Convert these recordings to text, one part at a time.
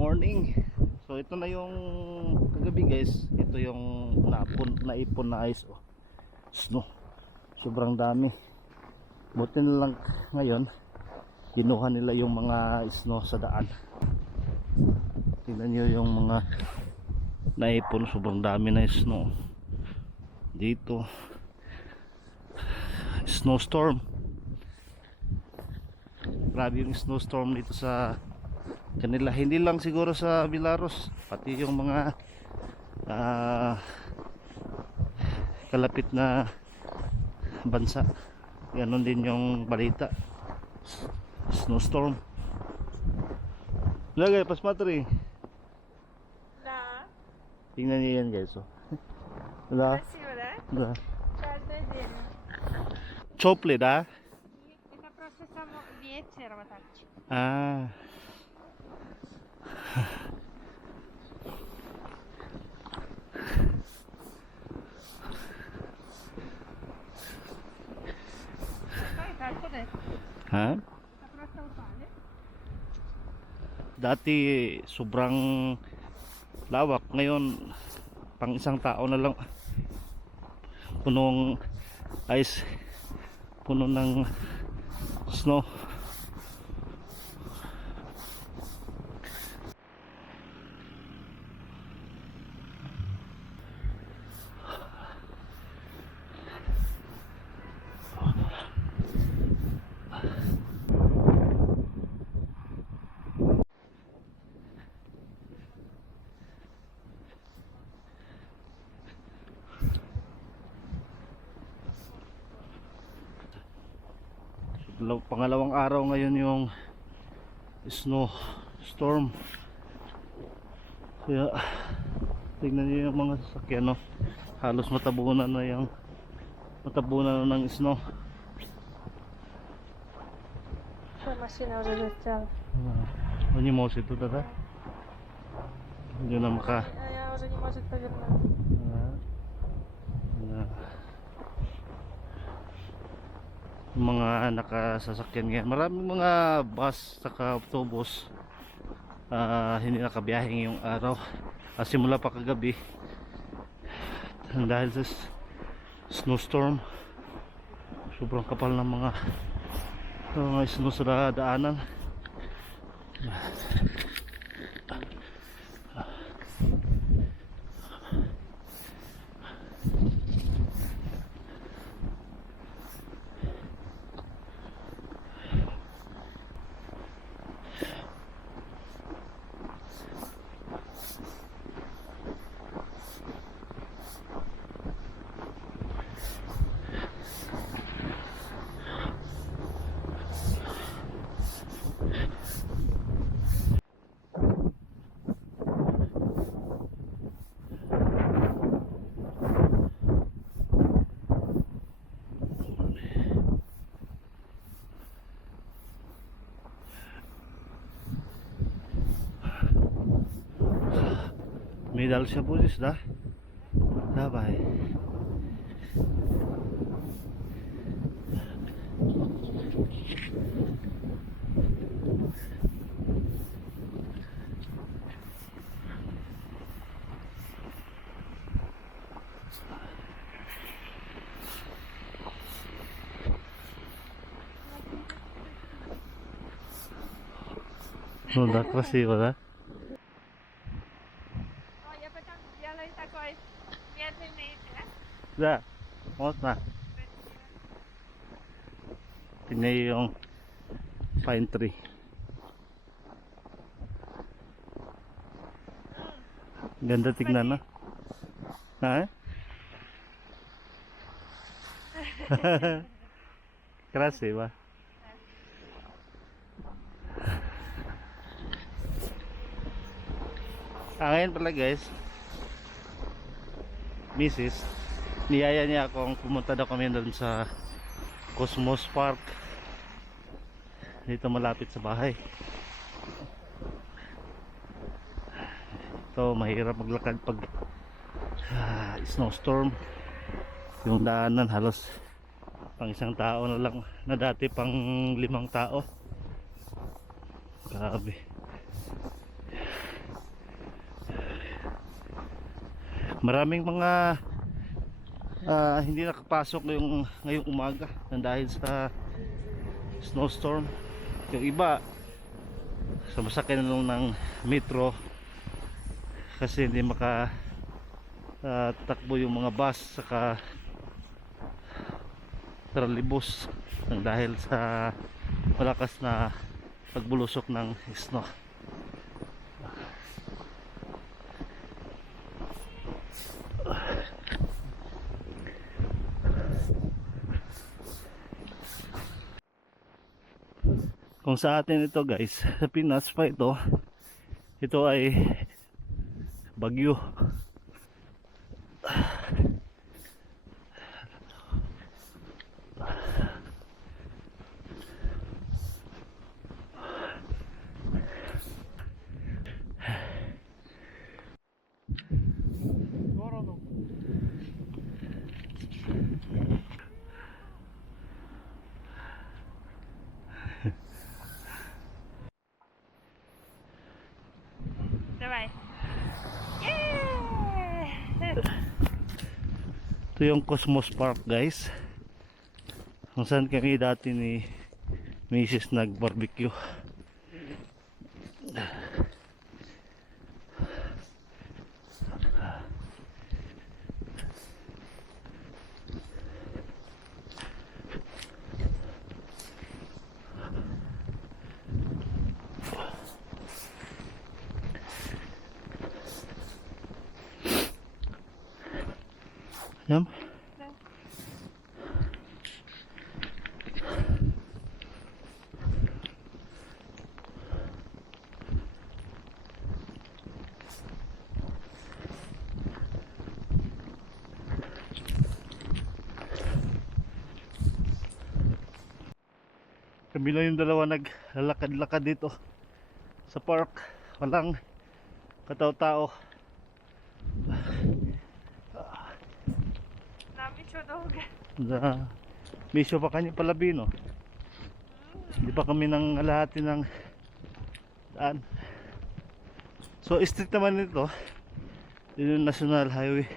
morning. So ito na yung kagabi guys. Ito yung naipon na ice snow. Sobrang dami. Buti na lang ngayon kinuha nila yung mga snow sa daan. Tingnan nyo yung mga naipon. Sobrang dami na snow dito. Snowstorm. Grabe yung snowstorm dito sa kanila, hindi lang siguro sa Villaros, pati yung mga kalapit na bansa, ganon din yung balita. Snowstorm. Lagay pas matri Да. tingnan niyo yan guys. Да. Красиво, да? Да. Каждый день. Чопле, да? Это просто само ветер вот так. Ah. Это откуда это? Ha? Это просто упали. Dati sobrang lawak, ngayon pang isang tao na lang punong ice, puno ng snow. Pangalawang araw ngayon yung snow storm, kaya tignan niyo yung mga sasakyan, no? Halos matabunan na ng snow. Что, машина уже застряла? Ano mo ito tata? Hindi na maka Она уже не может повернуться. mga nakasasakyan ngayon, maraming mga bus saka autobus hindi nakabiyahing yung araw, simula pa kagabi dahil sa snowstorm. Sobrang kapal ng mga snow sa daanan. May dal siya pulis da. Dabei. Ну да, красиво, да? О, я потом сделаю такой медленный, да? Да, можно. Tingnan yung pine tree. Ganda tignan, na. Ha? Красиво. Ngayon pala guys, Mrs. niyaya niya akong pumunta daw kami doon sa Cosmos Park dito malapit sa bahay. Ito mahirap maglakad pag snowstorm. Yung daanan halos pang isang tao na lang, na dati pang 5 tao. Grabe. Maraming mga hindi nakapasok ngayong umaga dahil sa snowstorm. Yung iba sumasakay na lang ng metro kasi hindi takbo yung mga bus saka trolleybus dahil sa malakas na pagbulusok ng snow. Kung sa atin ito guys, sa Pinas pa ito ay bagyo. Sabay. Yay! Ito yung Cosmos Park guys, kung saan kami dati ni Mrs. nag-barbecue. Yan. Kami lang yung dalawa naglalakad-lakad dito sa park. Walang katao-tao. Nami chudog. Misyo pa kanya palabino. Hindi pa kami nang alahati ng daan. So street naman ito. Yun yung National Highway.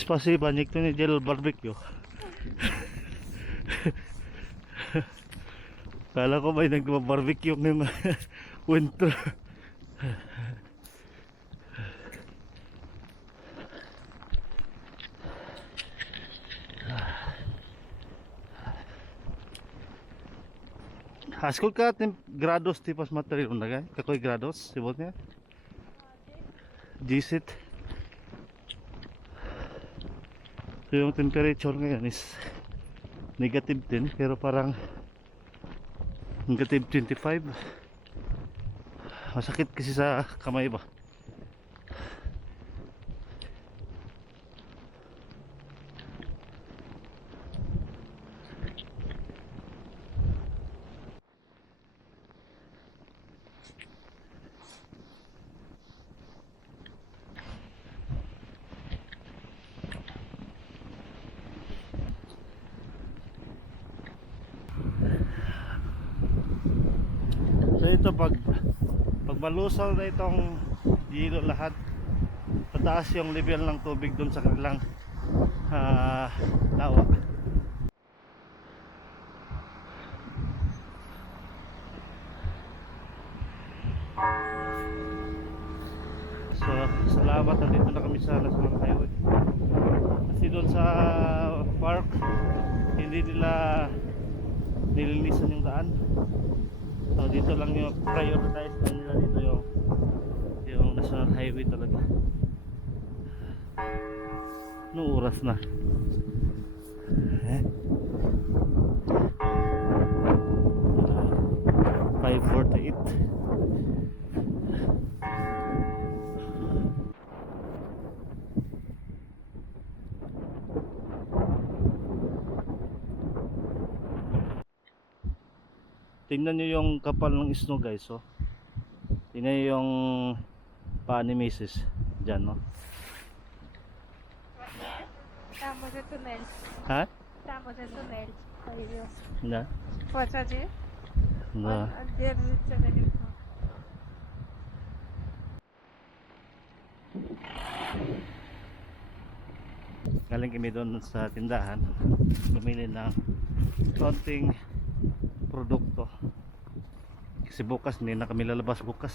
Spasiba, nikto ni Jel barbecue. Kala ko may nagba-barbecue ng winter. Haskul ka grados tipas material na kakoy grados sibot niya. Gisit. So yung temperature ngayon is negative 10 pero parang negative 25. Masakit kasi sa kamay ba. So ito pag malusaw na itong yelo lahat, pataas yung level ng tubig doon sa kanilang lawa. So salamat, nandito na kami sa National Highway. Kasi doon sa park hindi nila nilinisan yung daan. So dito lang yung prioritize na nila dito yung National Highway talaga. Anong oras na? 5:48. tingnan nyo yung kapal ng snow guys, oh. Tingnan nyo yung paa ni Mrs. Dyan, no? Estamos de túnel. Ha? Estamos de túnel. Ayun. Na? Pocacı. Na? Diğer ülkeleri. Galing kami doon sa tindahan. Bumili ng konting produkto. Kasi bukas, hindi na kami lalabas bukas.